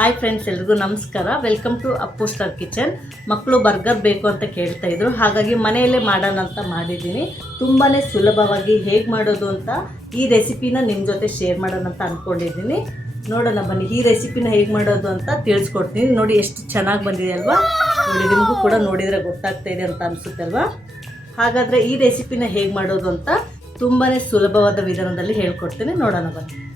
Hi friends, ಎಲ್ರಿಗೂ ನಮಸ್ಕಾರ. Welcome to Appu star kitchen. ಮಕ್ಕಳು ಬರ್ಗರ್ ಬೇಕು ಅಂತ ಕೇಳ್ತಾ ಇದ್ರು, ಹಾಗಾಗಿ ಮನೆಯಲ್ಲೇ ಮಾಡೋಣ ಅಂತ ಮಾಡಿದ್ದೀನಿ. ತುಂಬಾ ಸುಲಭವಾಗಿ ಹೇಗೆ ಮಾಡೋದು ಅಂತ ಈ ರೆಸಿಪಿನ ನಿಮ್ಮ ಜೊತೆ ಶೇರ್ ಮಾಡೋಣ ಅಂತ ಅಂದ್ಕೊಂಡಿದ್ದೀನಿ. ನೋಡೋಣ ಬನ್ನಿ, ಈ ರೆಸಿಪಿನ ಹೇಗೆ ಮಾಡೋದು ಅಂತ ತಿಳಿಸ್ಕೊಡ್ತೀನಿ. ನೋಡಿ ಎಷ್ಟು ಚೆನ್ನಾಗಿ ಬಂದಿದೆ ಅಲ್ವಾ. ನೋಡಿ, ನಿಮಗೂ ಕೂಡ ನೋಡಿದರೆ ಗೊತ್ತಾಗ್ತಾ ಇದೆ ಅಂತ ಅನಿಸುತ್ತೆ ಅಲ್ವಾ. ಹಾಗಾದರೆ ಈ ರೆಸಿಪಿನ ಹೇಗೆ ಮಾಡೋದು ಅಂತ ತುಂಬಾ ಸುಲಭವಾದ ವಿಧಾನದಲ್ಲಿ ಹೇಳ್ಕೊಡ್ತೀನಿ. ನೋಡೋಣ ಬನ್ನಿ.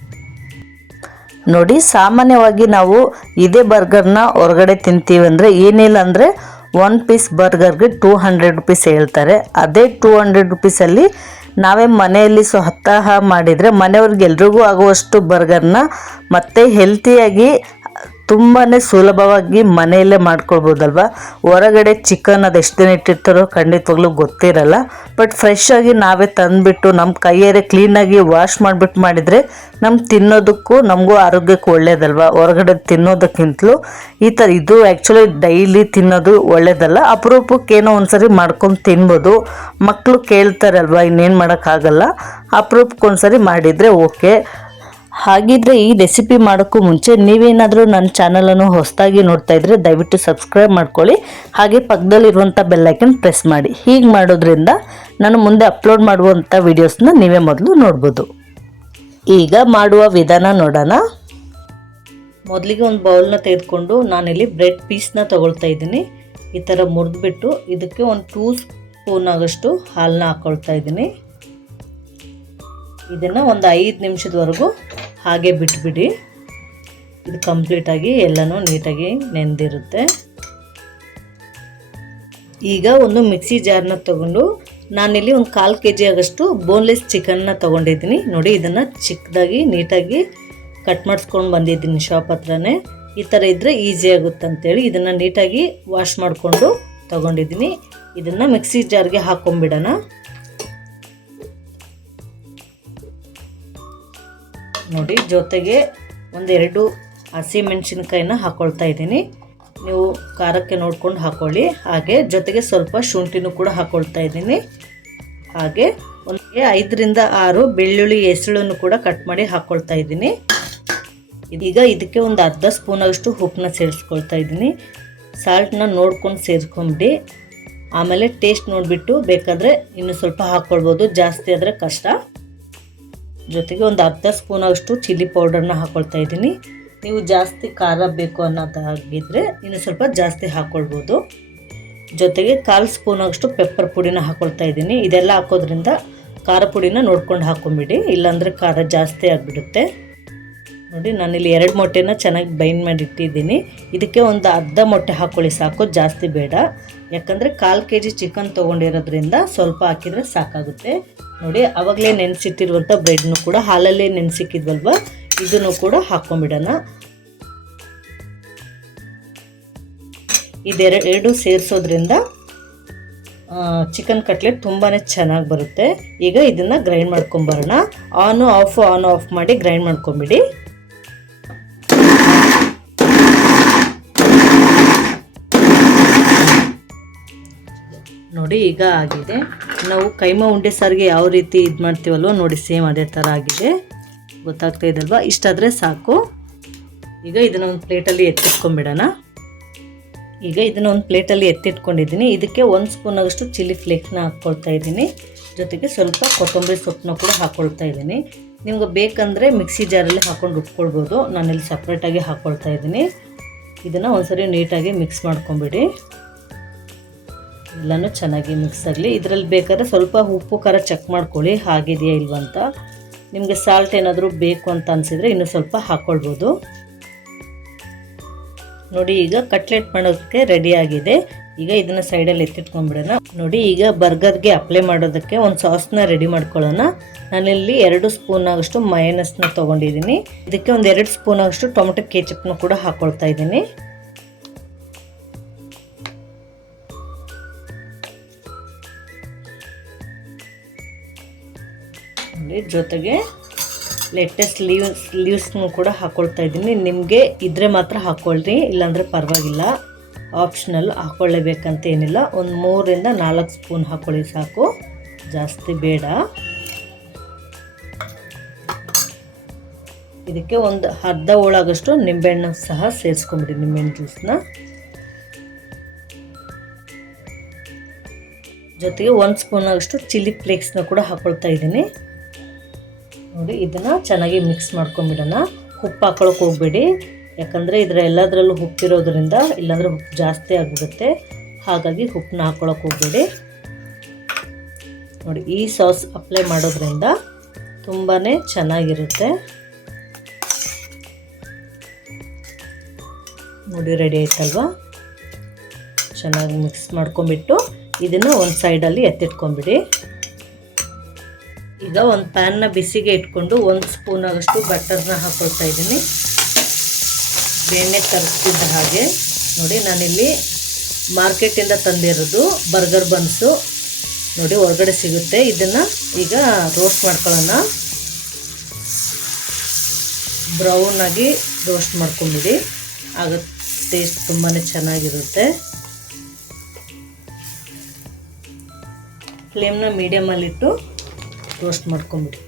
ನೋಡಿ, ಸಾಮಾನ್ಯವಾಗಿ ನಾವು ಇದೇ ಬರ್ಗರ್ನ ಹೊರಗಡೆ ತಿಂತೀವಿ ಅಂದರೆ ಏನಿಲ್ಲ ಅಂದರೆ 1 ಪೀಸ್ ಬರ್ಗರ್ಗೆ 200 ರುಪೀಸ್ ಹೇಳ್ತಾರೆ. ಅದೇ 200 ರುಪೀಸಲ್ಲಿ ನಾವೇ ಮನೆಯಲ್ಲಿ ಸ್ವತಃ ಮಾಡಿದರೆ ಮನೆಯವ್ರಿಗೆ ಎಲ್ರಿಗೂ ಆಗುವಷ್ಟು ಬರ್ಗರ್ನ ಮತ್ತು ಹೆಲ್ತಿಯಾಗಿ ತುಂಬಾ ಸುಲಭವಾಗಿ ಮನೆಯಲ್ಲೇ ಮಾಡ್ಕೊಳ್ಬೋದಲ್ವ. ಹೊರಗಡೆ ಚಿಕನ್ ಅದು ಎಷ್ಟು ದಿನ ಇಟ್ಟಿರ್ತಾರೋ ಖಂಡಿತವಾಗ್ಲೂ ಗೊತ್ತಿರಲ್ಲ. ಬಟ್ ಫ್ರೆಶ್ ಆಗಿ ನಾವೇ ತಂದುಬಿಟ್ಟು ನಮ್ಮ ಕೈಯಲ್ಲೇ ಕ್ಲೀನಾಗಿ ವಾಶ್ ಮಾಡಿಬಿಟ್ಟು ಮಾಡಿದರೆ ನಮ್ಗೆ ತಿನ್ನೋದಕ್ಕೂ ನಮಗೂ ಆರೋಗ್ಯಕ್ಕೂ ಒಳ್ಳೇದಲ್ವ. ಹೊರಗಡೆ ತಿನ್ನೋದಕ್ಕಿಂತಲೂ ಇದು ಆ್ಯಕ್ಚುಲಿ ಡೈಲಿ ತಿನ್ನೋದು ಒಳ್ಳೇದಲ್ಲ. ಅಪರೂಪಕ್ಕೇನೋ ಒಂದ್ಸರಿ ಮಾಡ್ಕೊಂಡು ತಿನ್ಬೋದು. ಮಕ್ಕಳು ಕೇಳ್ತಾರಲ್ವ, ಇನ್ನೇನು ಮಾಡೋಕ್ಕಾಗಲ್ಲ. ಅಪರೂಪಕ್ಕೊಂದ್ಸರಿ ಮಾಡಿದರೆ ಓಕೆ. ಹಾಗಿದ್ರೆ ಈ ರೆಸಿಪಿ ಮಾಡೋಕ್ಕೂ ಮುಂಚೆ ನೀವೇನಾದರೂ ನನ್ನ ಚಾನಲನ್ನು ಹೊಸದಾಗಿ ನೋಡ್ತಾ ಇದ್ದರೆ ದಯವಿಟ್ಟು ಸಬ್ಸ್ಕ್ರೈಬ್ ಮಾಡ್ಕೊಳ್ಳಿ. ಹಾಗೆ ಪಕ್ಕದಲ್ಲಿರುವಂಥ ಬೆಲ್ಲೈಕನ್ ಪ್ರೆಸ್ ಮಾಡಿ. ಹೀಗೆ ಮಾಡೋದ್ರಿಂದ ನಾನು ಮುಂದೆ ಅಪ್ಲೋಡ್ ಮಾಡುವಂಥ ವೀಡಿಯೋಸ್ನ ನೀವೇ ಮೊದಲು ನೋಡ್ಬೋದು. ಈಗ ಮಾಡುವ ವಿಧಾನ ನೋಡೋಣ. ಮೊದಲಿಗೆ ಒಂದು ಬೌಲ್ನ ತೆಗೆದುಕೊಂಡು ನಾನಿಲ್ಲಿ ಬ್ರೆಡ್ ಪೀಸ್ನ ತೊಗೊಳ್ತಾ ಇದ್ದೀನಿ. ಈ ಥರ ಮುರಿದ್ಬಿಟ್ಟು ಇದಕ್ಕೆ ಒಂದು 2 ಸ್ಪೂನ್ ಆಗೋಷ್ಟು ಹಾಲನ್ನ ಹಾಕ್ಕೊಳ್ತಾ ಇದ್ದೀನಿ. ಇದನ್ನು ಒಂದು 5 ನಿಮಿಷದವರೆಗೂ ಹಾಗೆ ಬಿಟ್ಬಿಡಿ. ಇದು ಕಂಪ್ಲೀಟಾಗಿ ಎಲ್ಲನೂ ನೀಟಾಗಿ ನೆಂದಿರುತ್ತೆ. ಈಗ ಒಂದು ಮಿಕ್ಸಿ ಜಾರ್ನ ತೊಗೊಂಡು ನಾನಿಲ್ಲಿ ಒಂದು 1/4 kg ಆಗೋಷ್ಟು ಬೋನ್ಲೆಸ್ ಚಿಕನ್ನ ತೊಗೊಂಡಿದ್ದೀನಿ. ನೋಡಿ, ಇದನ್ನು ಚಿಕ್ಕದಾಗಿ ನೀಟಾಗಿ ಕಟ್ ಮಾಡಿಸ್ಕೊಂಡು ಬಂದಿದ್ದೀನಿ ಶಾಪ್ ಹತ್ರನೇ. ಈ ಥರ ಇದ್ದರೆ ಈಸಿ ಆಗುತ್ತೆ ಅಂತೇಳಿ ಇದನ್ನು ನೀಟಾಗಿ ವಾಶ್ ಮಾಡಿಕೊಂಡು ತೊಗೊಂಡಿದ್ದೀನಿ. ಇದನ್ನು ಮಿಕ್ಸಿ ಜಾರ್ಗೆ ಹಾಕ್ಕೊಂಬಿಡೋಣ. ನೋಡಿ, ಜೊತೆಗೆ 1-2 ಹಸಿಮೆಣಸಿನ್ಕಾಯಿನ ಹಾಕ್ಕೊಳ್ತಾ ಇದ್ದೀನಿ. ನೀವು ಖಾರಕ್ಕೆ ನೋಡ್ಕೊಂಡು ಹಾಕ್ಕೊಳ್ಳಿ. ಹಾಗೆ ಜೊತೆಗೆ ಸ್ವಲ್ಪ ಶುಂಠಿನೂ ಕೂಡ ಹಾಕ್ಕೊಳ್ತಾ ಇದ್ದೀನಿ. ಹಾಗೆ 5-6 ಬೆಳ್ಳುಳ್ಳಿ ಹೆಸಳನ್ನು ಕೂಡ ಕಟ್ ಮಾಡಿ ಹಾಕ್ಕೊಳ್ತಾ ಇದ್ದೀನಿ. ಈಗ ಇದಕ್ಕೆ ಒಂದು ಅರ್ಧ ಸ್ಪೂನ್ ಆಗೋಷ್ಟು ಉಪ್ಪನ್ನ ಸೇರಿಸ್ಕೊಳ್ತಾ ಇದ್ದೀನಿ. ಸಾಲ್ಟನ್ನ ನೋಡ್ಕೊಂಡು ಸೇರಿಸ್ಕೊಂಬಿಡಿ. ಆಮೇಲೆ ಟೇಸ್ಟ್ ನೋಡಿಬಿಟ್ಟು ಬೇಕಾದರೆ ಇನ್ನೂ ಸ್ವಲ್ಪ ಹಾಕ್ಕೊಳ್ಬೋದು, ಜಾಸ್ತಿ ಆದರೆ ಕಷ್ಟ. ಜೊತೆಗೆ ಒಂದು ಅರ್ಧ ಸ್ಪೂನ್ ಆಗೋಷ್ಟು ಚಿಲ್ಲಿ ಪೌಡರ್ನ ಹಾಕ್ಕೊಳ್ತಾ ಇದ್ದೀನಿ. ನೀವು ಜಾಸ್ತಿ ಖಾರ ಬೇಕು ಅನ್ನೋದಾಗಿದ್ದರೆ ಇನ್ನು ಸ್ವಲ್ಪ ಜಾಸ್ತಿ ಹಾಕ್ಕೊಳ್ಬೋದು. ಜೊತೆಗೆ 1/4 ಸ್ಪೂನ್ ಆಗೋಷ್ಟು ಪೆಪ್ಪರ್ ಪುಡಿನ ಹಾಕ್ಕೊಳ್ತಾ ಇದ್ದೀನಿ. ಇದೆಲ್ಲ ಹಾಕೋದ್ರಿಂದ ಖಾರ ಪುಡಿನ ನೋಡ್ಕೊಂಡು ಹಾಕ್ಕೊಂಬಿಡಿ, ಇಲ್ಲಾಂದರೆ ಖಾರ ಜಾಸ್ತಿ ಆಗಿಬಿಡುತ್ತೆ. ನೋಡಿ, ನಾನಿಲ್ಲಿ 2 ಮೊಟ್ಟೆನ ಚೆನ್ನಾಗಿ ಬೈಂಡ್ ಮಾಡಿ ಇಟ್ಟಿದ್ದೀನಿ. ಇದಕ್ಕೆ ಒಂದು ಅರ್ಧ ಮೊಟ್ಟೆ ಹಾಕ್ಕೊಳ್ಳಿ ಸಾಕು, ಜಾಸ್ತಿ ಬೇಡ. ಯಾಕಂದರೆ 1/4 kg ಚಿಕನ್ ತೊಗೊಂಡಿರೋದ್ರಿಂದ ಸ್ವಲ್ಪ ಹಾಕಿದರೆ ಸಾಕಾಗುತ್ತೆ. ನೋಡಿ, ಆವಾಗಲೇ ನೆನೆಸಿಟ್ಟಿರುವಂಥ ಬ್ರೆಡ್ನು ಕೂಡ ಹಾಲಲ್ಲೇ ನೆನೆಸಿಕ್ಕಿದ್ವಲ್ವ, ಇದನ್ನು ಕೂಡ ಹಾಕ್ಕೊಂಬಿಡೋಣ. ಇದೆರಡು ಸೇರಿಸೋದ್ರಿಂದ ಚಿಕನ್ ಕಟ್ಲೆಟ್ ತುಂಬಾ ಚೆನ್ನಾಗಿ ಬರುತ್ತೆ. ಈಗ ಇದನ್ನು ಗ್ರೈಂಡ್ ಮಾಡ್ಕೊಂಬರೋಣ. ಆನ್ ಆಫ್ ಮಾಡಿ ಗ್ರೈಂಡ್ ಮಾಡ್ಕೊಂಬಿಡಿ. ನೋಡಿ, ಈಗ ಆಗಿದೆ. ನಾವು ಕೈಮಾ ಉಂಡೆ ಸಾರಿಗೆ ಯಾವ ರೀತಿ ಇದು ಮಾಡ್ತೀವಲ್ವ, ನೋಡಿ ಸೇಮ್ ಅದೇ ಥರ ಆಗಿದೆ. ಗೊತ್ತಾಗ್ತಾ ಇದಲ್ವ, ಇಷ್ಟಾದರೆ ಸಾಕು. ಈಗ ಇದನ್ನು ಒಂದು ಪ್ಲೇಟಲ್ಲಿ ಎತ್ತಿಟ್ಕೊಂಡ್ಬಿಡೋಣ. ಈಗ ಇದನ್ನು ಒಂದು ಪ್ಲೇಟಲ್ಲಿ ಎತ್ತಿಟ್ಕೊಂಡಿದ್ದೀನಿ. ಇದಕ್ಕೆ 1 ಸ್ಪೂನ್ ಆಗೋಷ್ಟು ಚಿಲ್ಲಿ ಫ್ಲೇಕ್ಸ್ನ ಹಾಕ್ಕೊಳ್ತಾ ಇದ್ದೀನಿ. ಜೊತೆಗೆ ಸ್ವಲ್ಪ ಕೊತ್ತಂಬರಿ ಸೊಪ್ಪನ್ನ ಕೂಡ ಹಾಕ್ಕೊಳ್ತಾ ಇದ್ದೀನಿ. ನಿಮ್ಗೆ ಬೇಕಂದರೆ ಮಿಕ್ಸಿ ಜಾರಲ್ಲಿ ಹಾಕ್ಕೊಂಡು ರುಬ್ಕೊಳ್ಬೋದು. ನಾನಿಲ್ಲಿ ಸಪ್ರೇಟಾಗಿ ಹಾಕ್ಕೊಳ್ತಾ ಇದ್ದೀನಿ. ಇದನ್ನು ಒಂದ್ಸರಿ ನೀಟಾಗಿ ಮಿಕ್ಸ್ ಮಾಡ್ಕೊಂಬಿಡಿ. ಎಲ್ಲನೂ ಚೆನ್ನಾಗಿ ಮಿಕ್ಸ್ ಆಗಲಿ. ಇದರಲ್ಲಿ ಬೇಕಾದ್ರೆ ಸ್ವಲ್ಪ ಉಪ್ಪು ಖಾರ ಚೆಕ್ ಮಾಡ್ಕೊಳ್ಳಿ, ಆಗಿದೆಯಾ ಇಲ್ವಂತ. ನಿಮಗೆ ಸಾಲ್ಟ್ ಏನಾದರೂ ಬೇಕು ಅಂತ ಅನಿಸಿದರೆ ಇನ್ನೂ ಸ್ವಲ್ಪ ಹಾಕ್ಕೊಳ್ಬೋದು. ನೋಡಿ, ಈಗ ಕಟ್ಲೆಟ್ ಮಾಡೋದಕ್ಕೆ ರೆಡಿ ಆಗಿದೆ. ಈಗ ಇದನ್ನು ಸೈಡಲ್ಲಿ ಎತ್ತಿಟ್ಕೊಂಡ್ಬಿಡೋಣ. ನೋಡಿ, ಈಗ ಬರ್ಗರ್ಗೆ ಅಪ್ಲೈ ಮಾಡೋದಕ್ಕೆ ಒಂದು ಸಾಸ್ನ ರೆಡಿ ಮಾಡ್ಕೊಳ್ಳೋಣ. ನಾನಿಲ್ಲಿ 2 ಸ್ಪೂನ್ ಆಗೋಷ್ಟು ಮಯೋನೈಸ್ನ ತೊಗೊಂಡಿದ್ದೀನಿ. ಇದಕ್ಕೆ ಒಂದು 2 ಸ್ಪೂನ್ ಆಗೋಷ್ಟು ಟೊಮೆಟೊ ಕೆಚಪ್ನ ಕೂಡ ಹಾಕ್ಕೊಳ್ತಾ ಇದ್ದೀನಿ. ಜೊತೆಗೆ ಲೆಟ್ಟಸ್ ಲೀವ್ಸ್ನೂ ಕೂಡ ಹಾಕ್ಕೊಳ್ತಾ ಇದ್ದೀನಿ. ನಿಮಗೆ ಇದ್ರೆ ಮಾತ್ರ ಹಾಕ್ಕೊಳ್ರಿ, ಇಲ್ಲಾಂದರೆ ಪರವಾಗಿಲ್ಲ, ಆಪ್ಷನಲ್. ಹಾಕ್ಕೊಳ್ಳೇಬೇಕಂತ ಏನಿಲ್ಲ. ಒಂದು 3-4 ಸ್ಪೂನ್ ಹಾಕ್ಕೊಳ್ಳಿ ಸಾಕು, ಜಾಸ್ತಿ ಬೇಡ. ಇದಕ್ಕೆ ಒಂದು ಅರ್ಧ ಹೋಳಾಗಷ್ಟು ನಿಂಬೆಹಣ್ಣು ಸಹ ಸೇರಿಸ್ಕೊಂಬಿಡಿ, ನಿಂಬೆಹಣ್ಣು ಜ್ಯೂಸ್ನ. ಜೊತೆಗೆ 1 ಸ್ಪೂನ್ ಆಗಷ್ಟು ಚಿಲ್ಲಿ ಫ್ಲೇಕ್ಸ್ನ ಕೂಡ ಹಾಕೊಳ್ತಾ ಇದ್ದೀನಿ. ನೋಡಿ, ಇದನ್ನು ಚೆನ್ನಾಗಿ ಮಿಕ್ಸ್ ಮಾಡ್ಕೊಂಬಿಡೋಣ. ಉಪ್ಪು ಹಾಕೊಳಕ್ಕೆ ಹೋಗಬೇಡಿ, ಯಾಕಂದರೆ ಇದರ ಎಲ್ಲದರಲ್ಲೂ ಉಪ್ಪಿರೋದ್ರಿಂದ, ಇಲ್ಲಾಂದರೆ ಉಪ್ಪು ಜಾಸ್ತಿ ಆಗಿಬಿಡುತ್ತೆ. ಹಾಗಾಗಿ ಉಪ್ಪನ್ನ ಹಾಕೊಳಕ್ಕೆ ಹೋಗಬೇಡಿ. ನೋಡಿ, ಈ ಸಾಸ್ ಅಪ್ಲೈ ಮಾಡೋದ್ರಿಂದ ತುಂಬಾ ಚೆನ್ನಾಗಿರುತ್ತೆ. ನೋಡಿ, ರೆಡಿ ಆಯ್ತಲ್ವಾ? ಚೆನ್ನಾಗಿ ಮಿಕ್ಸ್ ಮಾಡ್ಕೊಂಬಿಟ್ಟು ಇದನ್ನು ಒಂದು ಸೈಡಲ್ಲಿ ಎತ್ತಿಟ್ಕೊಂಬಿಡಿ. ಈಗ ಒಂದು ಪ್ಯಾನ್ನ ಬಿಸಿಗೆ ಇಟ್ಕೊಂಡು 1 ಸ್ಪೂನ್ ಆಗಷ್ಟು ಬಟರ್ನ ಹಾಕೊಳ್ತಾ ಇದ್ದೀನಿ. ಬೆಣ್ಣೆ ತರಿಸ್ತಿದ್ದ ಹಾಗೆ ನೋಡಿ, ನಾನಿಲ್ಲಿ ಮಾರ್ಕೆಟಿಂದ ತಂದಿರೋದು ಬರ್ಗರ್ ಬನ್ಸು. ನೋಡಿ, ಹೊರಗಡೆ ಸಿಗುತ್ತೆ. ಇದನ್ನು ಈಗ ರೋಸ್ಟ್ ಮಾಡ್ಕೊಳ್ಳೋಣ. ಬ್ರೌನಾಗಿ ರೋಸ್ಟ್ ಮಾಡ್ಕೊಂಬಿಡಿ, ಆಗ ಟೇಸ್ಟ್ ತುಂಬಾ ಚೆನ್ನಾಗಿರುತ್ತೆ. ಫ್ಲೇಮ್ನ ಮೀಡಿಯಮಲ್ಲಿಟ್ಟು ರೋಸ್ಟ್ ಮಾಡ್ಕೊಂಬಿಡಿ.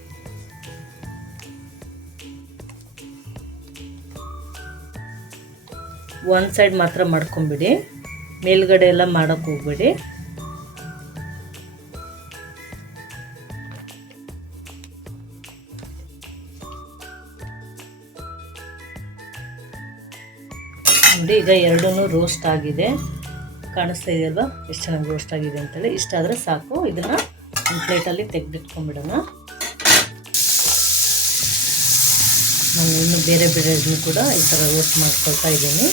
ಒಂದು ಸೈಡ್ ಮಾತ್ರ ಮಾಡ್ಕೊಂಬಿಡಿ, ಮೇಲ್ಗಡೆ ಎಲ್ಲ ಮಾಡೋಕ್ಕೆ ಹೋಗ್ಬೇಡಿ. ನೋಡಿ, ಈಗ ಎರಡೂ ರೋಸ್ಟ್ ಆಗಿದೆ. ಕಾಣಿಸ್ತಾ ಇದೆಯಲ್ವಾ ಎಷ್ಟು ಚೆನ್ನಾಗಿ ರೋಸ್ಟ್ ಆಗಿದೆ ಅಂತೇಳಿ. ಇಷ್ಟಾದರೆ ಸಾಕು. ಇದನ್ನು ಒಂದು ಪ್ಲೇಟಲ್ಲಿ ತೆಗೆದಿಟ್ಕೊಂಡ್ಬಿಡೋಣ. ನಾನು ಇನ್ನು ಬೇರೆ ಬೇರೆದನ್ನು ಕೂಡ ಈ ಥರ ರೋಸ್ಟ್ ಮಾಡ್ಕೊಳ್ತಾ ಇದ್ದೀನಿ.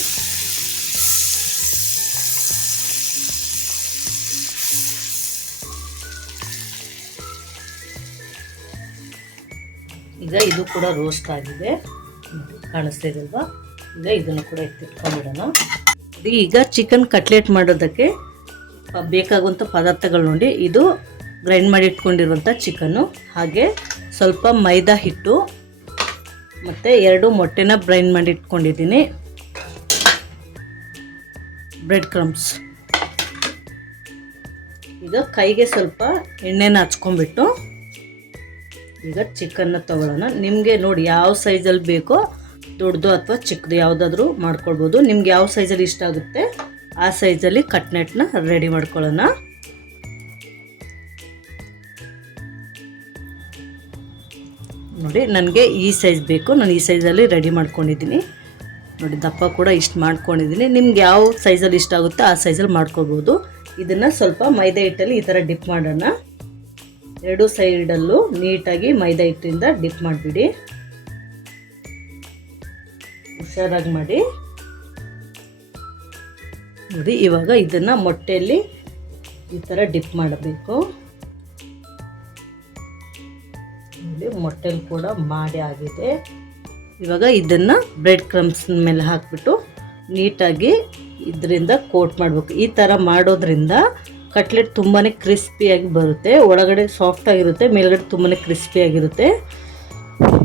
ಈಗ ಇದು ಕೂಡ ರೋಸ್ಟ್ ಆಗಿದೆ, ಕಾಣಿಸ್ತಾ ಇದೆಯಲ್ವಾ? ಈಗ ಇದನ್ನು ಕೂಡ ಎತ್ತಿಟ್ಕೊಂಡ್ಬಿಡೋಣ. ಈಗ ಚಿಕನ್ ಕಟ್ಲೆಟ್ ಮಾಡೋದಕ್ಕೆ ಬೇಕಾಗುವಂಥ ಪದಾರ್ಥಗಳು ನೋಡಿ. ಇದು ಗ್ರೈಂಡ್ ಮಾಡಿ ಇಟ್ಕೊಂಡಿರುವಂಥ ಚಿಕನ್ನು, ಹಾಗೆ ಸ್ವಲ್ಪ ಮೈದಾ ಹಿಟ್ಟು ಮತ್ತು 2 ಮೊಟ್ಟೆನ ಗ್ರೈಂಡ್ ಮಾಡಿ ಇಟ್ಕೊಂಡಿದ್ದೀನಿ. Bread crumbs. ಈಗ ಕೈಗೆ ಸ್ವಲ್ಪ ಎಣ್ಣೆನ ಹಚ್ಕೊಂಡ್ಬಿಟ್ಟು ಈಗ ಚಿಕನ್ನ ತಗೊಳ್ಳೋಣ. ನಿಮಗೆ ನೋಡಿ ಯಾವ ಸೈಜಲ್ಲಿ ಬೇಕೋ, ದೊಡ್ಡದು ಅಥವಾ ಚಿಕ್ಕದು ಯಾವುದಾದ್ರೂ ಮಾಡ್ಕೊಳ್ಬೋದು. ನಿಮ್ಗೆ ಯಾವ ಸೈಜಲ್ಲಿ ಇಷ್ಟ ಆಗುತ್ತೆ ಆ ಸೈಜಲ್ಲಿ ಕಟ್ಲೆಟ್ನ ರೆಡಿ ಮಾಡ್ಕೊಳ್ಳೋಣ. ನೋಡಿ, ನನಗೆ ಈ ಸೈಜ್ ಬೇಕು, ನಾನು ಈ ಸೈಜಲ್ಲಿ ರೆಡಿ ಮಾಡ್ಕೊಂಡಿದ್ದೀನಿ. ನೋಡಿ, ದಪ್ಪ ಕೂಡ ಇಷ್ಟು ಮಾಡ್ಕೊಂಡಿದ್ದೀನಿ. ನಿಮ್ಗೆ ಯಾವ ಸೈಜಲ್ಲಿ ಇಷ್ಟ ಆಗುತ್ತೆ ಆ ಸೈಜಲ್ಲಿ ಮಾಡ್ಕೊಳ್ಬೋದು. ಇದನ್ನು ಸ್ವಲ್ಪ ಮೈದಾ ಹಿಟ್ಟಲ್ಲಿ ಈ ಥರ ಡಿಪ್ ಮಾಡೋಣ. 2 ಸೈಡಲ್ಲೂ ನೀಟಾಗಿ ಮೈದಾ ಹಿಟ್ಟಿಂದ ಡಿಪ್ ಮಾಡಿಬಿಡಿ. ಹುಷಾರಾಗಿ ಮಾಡಿ. ನೋಡಿ, ಇವಾಗ ಇದನ್ನು ಮೊಟ್ಟೆಯಲ್ಲಿ ಈ ಥರ ಡಿಪ್ ಮಾಡಬೇಕು. ನೋಡಿ, ಮೊಟ್ಟೆಲಿ ಕೂಡ ಮಾಡಿ ಆಗಿದೆ. ಇವಾಗ ಇದನ್ನು ಬ್ರೆಡ್ ಕ್ರಮ್ಸ್ ಮೇಲೆ ಹಾಕಿಬಿಟ್ಟು ನೀಟಾಗಿ ಇದರಿಂದ ಕೋಟ್ ಮಾಡಬೇಕು. ಈ ಥರ ಮಾಡೋದ್ರಿಂದ ಕಟ್ಲೆಟ್ ತುಂಬಾ ಕ್ರಿಸ್ಪಿಯಾಗಿ ಬರುತ್ತೆ. ಒಳಗಡೆ ಸಾಫ್ಟಾಗಿರುತ್ತೆ, ಮೇಲ್ಗಡೆ ತುಂಬಾ ಕ್ರಿಸ್ಪಿಯಾಗಿರುತ್ತೆ.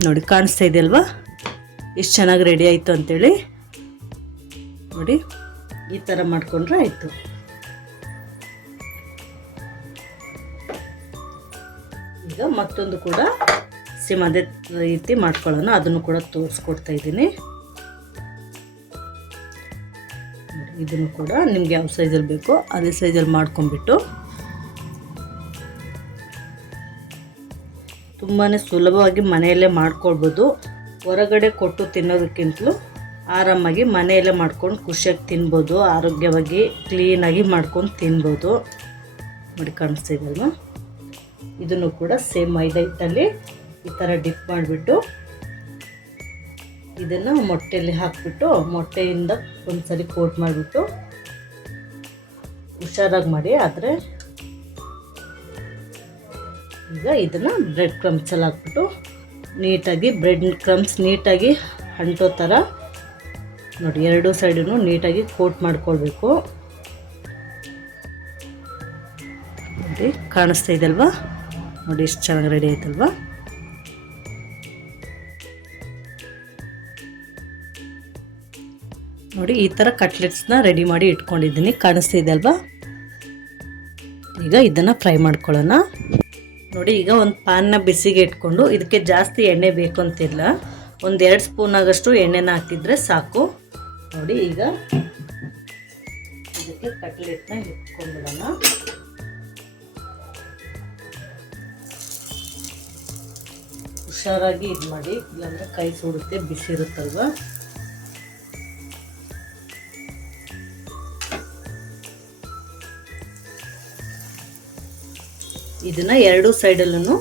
ನೋಡಿ, ಕಾಣಿಸ್ತಾ ಇದೆಯಲ್ವಾ ಎಷ್ಟು ಚೆನ್ನಾಗಿ ರೆಡಿ ಆಯಿತು ಅಂಥೇಳಿ. ನೋಡಿ, ಈ ಥರ ಮಾಡಿಕೊಂಡ್ರೆ ಆಯಿತು. ಈಗ ಮತ್ತೊಂದು ಕೂಡ ಸೇಮ್ ಅದೇ ರೀತಿ ಮಾಡ್ಕೊಳ್ಳೋಣ. ಅದನ್ನು ಕೂಡ ತೋರಿಸ್ಕೊಡ್ತಾ ಇದ್ದೀನಿ. ಇದನ್ನು ಕೂಡ ನಿಮ್ಗೆ ಯಾವ ಸೈಜಲ್ಲಿ ಬೇಕೋ ಅದೇ ಸೈಜಲ್ಲಿ ಮಾಡ್ಕೊಂಡ್ಬಿಟ್ಟು ತುಂಬಾ ಸುಲಭವಾಗಿ ಮನೆಯಲ್ಲೇ ಮಾಡ್ಕೊಳ್ಬೋದು. ಹೊರಗಡೆ ಕೊಟ್ಟು ತಿನ್ನೋದಕ್ಕಿಂತಲೂ ಆರಾಮಾಗಿ ಮನೆಯಲ್ಲೇ ಮಾಡ್ಕೊಂಡು ಖುಷಿಯಾಗಿ ತಿನ್ಬೋದು. ಆರೋಗ್ಯವಾಗಿ ಕ್ಲೀನಾಗಿ ಮಾಡ್ಕೊಂಡು ತಿನ್ಬೋದು. ನೋಡಿ, ಕಾಣಿಸ್ತಾ ಇದೆಯಲ್ವ? ಇದನ್ನು ಕೂಡ ಸೇಮ್ ಮೈದಾ ಹಿಟ್ಟಲ್ಲಿ ಈ ಥರ ಡಿಪ್ ಮಾಡಿಬಿಟ್ಟು ಇದನ್ನು ಮೊಟ್ಟೆಯಲ್ಲಿ ಹಾಕಿಬಿಟ್ಟು ಮೊಟ್ಟೆಯಿಂದ ಒಂದು ಸರಿ ಕೋಟ್ ಮಾಡಿಬಿಟ್ಟು ಹುಷಾರಾಗಿ ಮಾಡಿ. ಆದರೆ ಈಗ ಇದನ್ನು ಬ್ರೆಡ್ ಕ್ರಮ್ಸಲ್ಲಿ ಹಾಕ್ಬಿಟ್ಟು ನೀಟಾಗಿ ಬ್ರೆಡ್ ಕ್ರಮ್ಸ್ ನೀಟಾಗಿ ಅಂಟೋ ಥರ ನೋಡಿ 2 ಸೈಡೂ ನೀಟಾಗಿ ಕೋಟ್ ಮಾಡ್ಕೊಳ್ಬೇಕು. ನೋಡಿ, ಕಾಣಿಸ್ತಾ ಇದೆಯಲ್ವಾ? ನೋಡಿ, ಎಷ್ಟು ಚೆನ್ನಾಗಿ ರೆಡಿ ಆಯ್ತಲ್ವಾ? ನೋಡಿ, ಈ ಥರ ಕಟ್ಲೆಟ್ಸ್ನ ರೆಡಿ ಮಾಡಿ ಇಟ್ಕೊಂಡಿದ್ದೀನಿ. ಕಾಣಿಸ್ತಾ ಇದೆ ಅಲ್ವಾ? ಈಗ ಇದನ್ನು ಫ್ರೈ ಮಾಡ್ಕೊಳ್ಳೋಣ. ನೋಡಿ, ಈಗ ಒಂದು ಪ್ಯಾನ್ನ ಬಿಸಿಗೆ ಇಟ್ಕೊಂಡು ಇದಕ್ಕೆ ಜಾಸ್ತಿ ಎಣ್ಣೆ ಬೇಕು ಅಂತಿಲ್ಲ, ಒಂದು 2 ಸ್ಪೂನ್ ಆಗಷ್ಟು ಎಣ್ಣೆನ ಹಾಕಿದರೆ ಸಾಕು. ನೋಡಿ ಈಗ ಇದಕ್ಕೆ ಕಟ್ಲೆಟ್ನ ಇಟ್ಕೊಂಡ್ಬಿಡೋಣ. ಹುಷಾರಾಗಿ ಇದು ಮಾಡಿ, ಇಲ್ಲಾಂದರೆ ಕೈ ಸುಡುತ್ತೆ, ಬಿಸಿ ಇರುತ್ತಲ್ವ. ಇದನ್ನು 2 ಸೈಡಲ್ಲೂ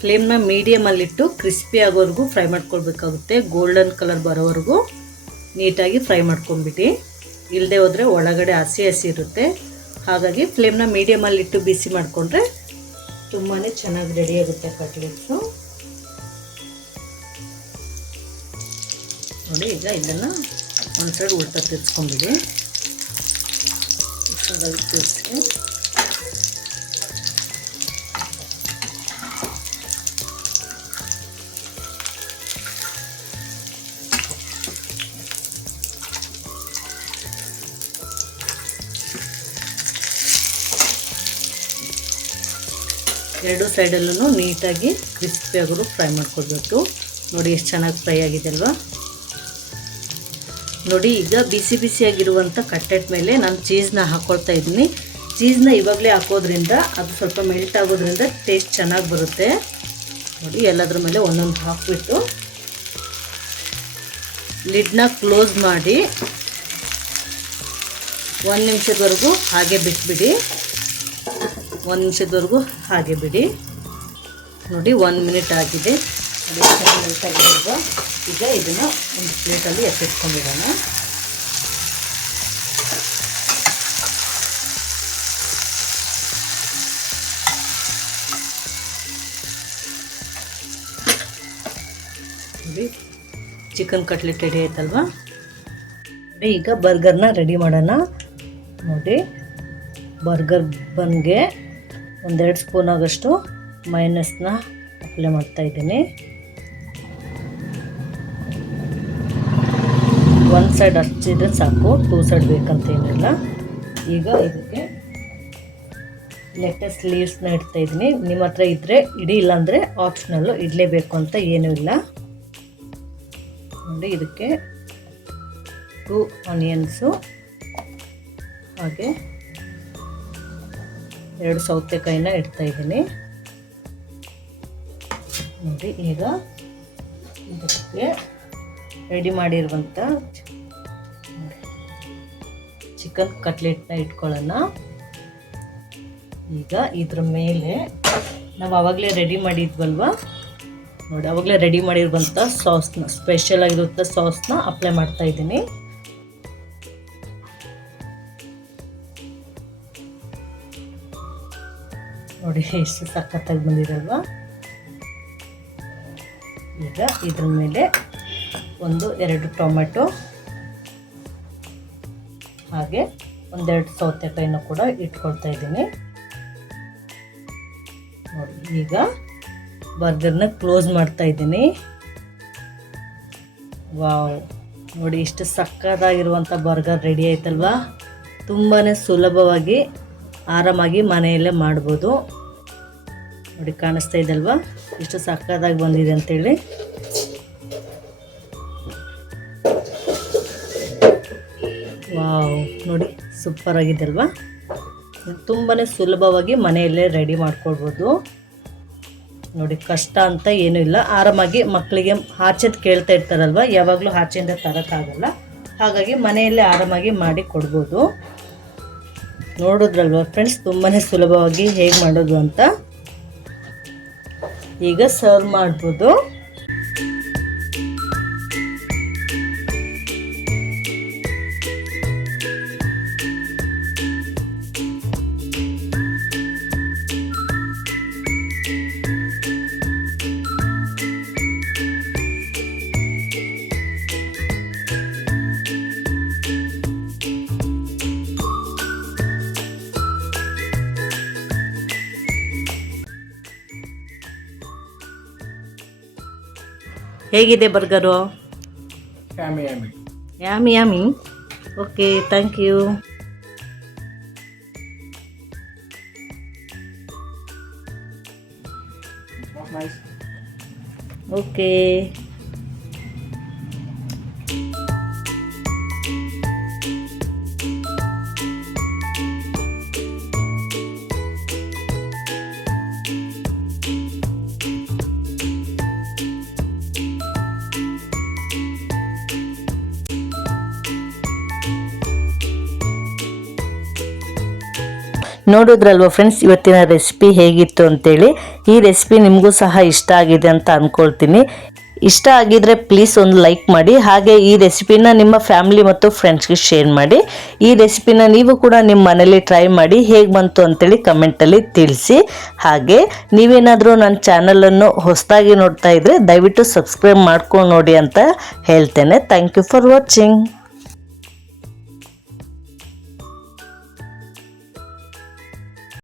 ಫ್ಲೇಮ್ನ ಮೀಡಿಯಮಲ್ಲಿಟ್ಟು ಕ್ರಿಸ್ಪಿ ಆಗೋವರೆಗೂ ಫ್ರೈ ಮಾಡ್ಕೊಳ್ಬೇಕಾಗುತ್ತೆ. ಗೋಲ್ಡನ್ ಕಲರ್ ಬರೋವರೆಗೂ ನೀಟಾಗಿ ಫ್ರೈ ಮಾಡ್ಕೊಂಬಿಟ್ಟು, ಇಲ್ಲದೆ ಹೋದರೆ ಒಳಗಡೆ ಹಸಿ ಹಸಿ ಇರುತ್ತೆ. ಹಾಗಾಗಿ ಫ್ಲೇಮ್ನ ಮೀಡಿಯಮಲ್ಲಿಟ್ಟು ಬಿಸಿ ಮಾಡಿಕೊಂಡ್ರೆ ತುಂಬಾ ಚೆನ್ನಾಗಿ ರೆಡಿಯಾಗುತ್ತೆ ಕಟ್ಲೆಟ್ಸು. ನೋಡಿ ಈಗ ಇದನ್ನು ಒಂದು ಸೈಡ್ ಉಲ್ಟಾ ತಿರ್ಸ್ಕೊಂಬಿಡಿ. ಹುಷಾರಾಗಿ ತಿರ್ಸಿ. ಎರಡು ಸೈಡಲ್ಲೂ ನೀಟಾಗಿ ಕ್ರಿಸ್ಪಿ ಆಗೋರು ಫ್ರೈ ಮಾಡ್ಕೊಳ್ಬೇಕು. ನೋಡಿ ಎಷ್ಟು ಚೆನ್ನಾಗಿ ಫ್ರೈ ಆಗಿದೆ ಅಲ್ವಾ. ನೋಡಿ ಈಗ ಬಿಸಿ ಬಿಸಿಯಾಗಿರುವಂಥ ಕಟ್ಲೆಟ್ ಮೇಲೆ ನಾನು ಚೀಸ್ನ ಹಾಕ್ಕೊಳ್ತಾ ಇದ್ದೀನಿ. ಚೀಸ್ನ ಇವಾಗಲೇ ಹಾಕೋದ್ರಿಂದ ಅದು ಸ್ವಲ್ಪ ಮೆಲ್ಟ್ ಆಗೋದ್ರಿಂದ ಟೇಸ್ಟ್ ಚೆನ್ನಾಗಿ ಬರುತ್ತೆ. ನೋಡಿ ಎಲ್ಲದ್ರ ಮೇಲೆ ಒಂದೊಂದು ಹಾಕ್ಬಿಟ್ಟು ಲಿಡ್ನ ಕ್ಲೋಸ್ ಮಾಡಿ 1 ನಿಮಿಷದವರೆಗೂ ಹಾಗೆ ಬಿಟ್ಬಿಡಿ. 1 ನಿಮಿಷದವರೆಗೂ ಹಾಗೆ ಬಿಡಿ. ನೋಡಿ 1 ಮಿನಿಟ್ ಆಗಿದೆ. ನೋಡಿ ಚೆನ್ನಾಗಿ ಮೆಲ್ಟ್ ಆಗಿರೋದು. ಈಗ ಇದನ್ನು ಒಂದು ಪ್ಲೇಟಲ್ಲಿ ಎತ್ತಿಟ್ಕೊಂಡಿರೋಣ. ನೋಡಿ ಚಿಕನ್ ಕಟ್ಲೆಟ್ ರೆಡಿ ಆಯ್ತಲ್ವಾ. ನೋಡಿ ಈಗ ಬರ್ಗರ್ನ ರೆಡಿ ಮಾಡೋಣ. ನೋಡಿ ಬರ್ಗರ್ ಬನ್ಗೆ 1-2 ಸ್ಪೂನ್ ಆಗಷ್ಟು ಮೈನಸ್ನ ಅಪ್ಲೈ ಮಾಡ್ತಾಯಿದ್ದೀನಿ. 1 ಸೈಡ್ ಹಚ್ಚಿದ್ರೆ ಸಾಕು, 2 ಸೈಡ್ ಬೇಕಂತ ಏನಿಲ್ಲ. ಈಗ ಇದಕ್ಕೆ ಲೆಟಸ್ ಲೀವ್ಸ್ನ ಇಡ್ತಾಯಿದ್ದೀನಿ. ನಿಮ್ಮ ಹತ್ರ ಇದ್ದರೆ ಇಡಿ, ಇಲ್ಲಾಂದರೆ ಆಪ್ಷನಲ್ಲು, ಇಡಲೇಬೇಕು ಅಂತ ಏನೂ ಇಲ್ಲ. ನೋಡಿ ಇದಕ್ಕೆ 2 ಆನಿಯನ್ಸು, ಹಾಗೆ 2 ಸೌತೆಕಾಯಿನ ಇಡ್ತಾಯಿದ್ದೀನಿ. ನೋಡಿ ಈಗ ಇದಕ್ಕೆ ರೆಡಿ ಮಾಡಿರುವಂಥ ಚಿಕನ್ ಕಟ್ಲೆಟ್ನ ಇಟ್ಕೊಳ್ಳೋಣ. ಈಗ ಇದ್ರ ಮೇಲೆ ನಾವು ಆವಾಗಲೇ ರೆಡಿ ಮಾಡಿದ್ವಲ್ವ, ನೋಡಿ ಆವಾಗಲೇ ರೆಡಿ ಮಾಡಿರುವಂಥ ಸಾಸ್ನ, ಸ್ಪೆಷಲ್ ಆಗಿರುವಂಥ ಸಾಸ್ನ ಅಪ್ಲೈ ಮಾಡ್ತಾ ಇದ್ದೀನಿ. ನೋಡಿ ಎಷ್ಟು ಸಖತ್ತಾಗಿ ಬಂದಿರಲ್ವಾ. ಈಗ ಇದ್ರ ಮೇಲೆ 1-2 ಟೊಮೆಟೊ, ಹಾಗೆ 1-2 ಸೌತೆಕಾಯಿನ ಕೂಡ ಇಟ್ಕೊಳ್ತಾ ಇದ್ದೀನಿ. ನೋಡಿ ಈಗ ಬರ್ಗರ್ನ ಕ್ಲೋಸ್ ಮಾಡ್ತಾ ಇದ್ದೀನಿ. ವಾವ್, ನೋಡಿ ಇಷ್ಟು ಸಕ್ಕತ್ತಾಗಿರುವಂಥ ಬರ್ಗರ್ ರೆಡಿ ಆಯ್ತಲ್ವಾ. ತುಂಬಾ ಸುಲಭವಾಗಿ ಆರಾಮಾಗಿ ಮನೆಯಲ್ಲೇ ಮಾಡ್ಬೋದು. ನೋಡಿ ಕಾಣಿಸ್ತಾ ಇದಲ್ವಾ ಎಷ್ಟು ಸಕ್ಕತ್ತಾಗಿ ಬಂದಿದೆ ಅಂತೇಳಿ. ವಾವ್, ನೋಡಿ ಸೂಪರ್ ಆಗಿದೆ ಅಲ್ವಾ. ತುಂಬಾ ಸುಲಭವಾಗಿ ಮನೆಯಲ್ಲೇ ರೆಡಿ ಮಾಡ್ಕೊಳ್ಬೋದು. ನೋಡಿ ಕಷ್ಟ ಅಂತ ಏನೂ ಇಲ್ಲ. ಆರಾಮಾಗಿ ಮಕ್ಕಳಿಗೆ ಆಚೆದು ಕೇಳ್ತಾ ಇರ್ತಾರಲ್ವ, ಯಾವಾಗಲೂ ಆಚೆಯಿಂದ ತರೋಕ್ಕಾಗಲ್ಲ. ಹಾಗಾಗಿ ಮನೆಯಲ್ಲೇ ಆರಾಮಾಗಿ ಮಾಡಿ ಕೊಡ್ಬೋದು. ನೋಡಿದ್ರಲ್ವ ಫ್ರೆಂಡ್ಸ್, ತುಂಬಾ ಸುಲಭವಾಗಿ ಹೇಗೆ ಮಾಡೋದು ಅಂತ. ಈಗ ಸರ್ವ್ ಮಾಡ್ಬೋದು. ಹೇಗಿದೆ burger? Yummy yummy. Okay, thank you. Okay. ನೋಡಿದ್ರಲ್ವ ಫ್ರೆಂಡ್ಸ್ ಇವತ್ತಿನ ರೆಸಿಪಿ ಹೇಗಿತ್ತು ಅಂತೇಳಿ. ಈ ರೆಸಿಪಿ ನಿಮಗೂ ಸಹ ಇಷ್ಟ ಆಗಿದೆ ಅಂತ ಅಂದ್ಕೊಳ್ತೀನಿ. ಇಷ್ಟ ಆಗಿದ್ರೆ ಪ್ಲೀಸ್ ಒಂದು ಲೈಕ್ ಮಾಡಿ, ಹಾಗೆ ಈ ರೆಸಿಪಿನ ನಿಮ್ಮ ಫ್ಯಾಮಿಲಿ ಮತ್ತು ಫ್ರೆಂಡ್ಸ್ಗೆ ಶೇರ್ ಮಾಡಿ. ಈ ರೆಸಿಪಿನ ನೀವು ಕೂಡ ನಿಮ್ಮ ಮನೇಲಿ ಟ್ರೈ ಮಾಡಿ ಹೇಗೆ ಬಂತು ಅಂತೇಳಿ ಕಮೆಂಟಲ್ಲಿ ತಿಳಿಸಿ. ಹಾಗೆ ನೀವೇನಾದರೂ ನನ್ನ ಚಾನಲನ್ನು ಹೊಸದಾಗಿ ನೋಡ್ತಾ ಇದ್ದರೆ ದಯವಿಟ್ಟು ಸಬ್ಸ್ಕ್ರೈಬ್ ಮಾಡ್ಕೊಂಡು ನೋಡಿ ಅಂತ ಹೇಳ್ತೇನೆ. Thank you for watching.